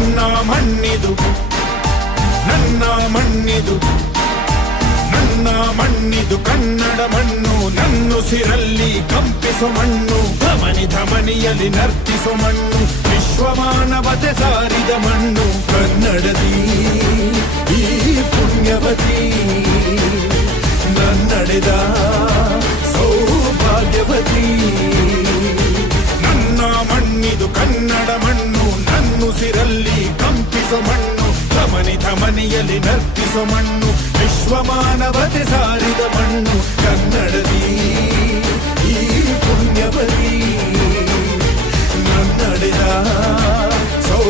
ನನ್ನ ಮಣ್ಣಿದು ನನ್ನ ಮಣ್ಣಿದು ನನ್ನ ಮಣ್ಣಿದು ಕನ್ನಡ ಮಣ್ಣು ನನ್ನುಸಿರಲ್ಲಿ ಕಂಪಿಸೋ ಮಣ್ಣು ಧಮನಿ ಧಮನಿಯಲ್ಲಿ ನರ್ತಿಸೋ ಮಣ್ಣು ವಿಶ್ವಮಾನವತೆ ಸಾರಿದ ಮಣ್ಣು ಕನ್ನಡದಿ ಈ ಪುಣ್ಯವತಿ ನನ್ನಡೆದ ಸೌಭಾಗ್ಯವತಿ ನನ್ನ ಮಣ್ಣಿದು ಕನ್ನಡ ಮಣ್ಣು ನನ್ನುಸಿರಲ್ಲಿ ಕಂಪಿಸೋ ಮಣ್ಣು ಧಮನಿ ಧಮನಿಯಲ್ಲಿ ನರ್ತಿಸೋ ಮಣ್ಣು ವಿಶ್ವಮಾನವತೆ ಸಾರಿದ ಮಣ್ಣು ಕನ್ನಡದಿ ಈ ಪುಣ್ಯವತಿ ನನ್ನಡೆದ ಸೌ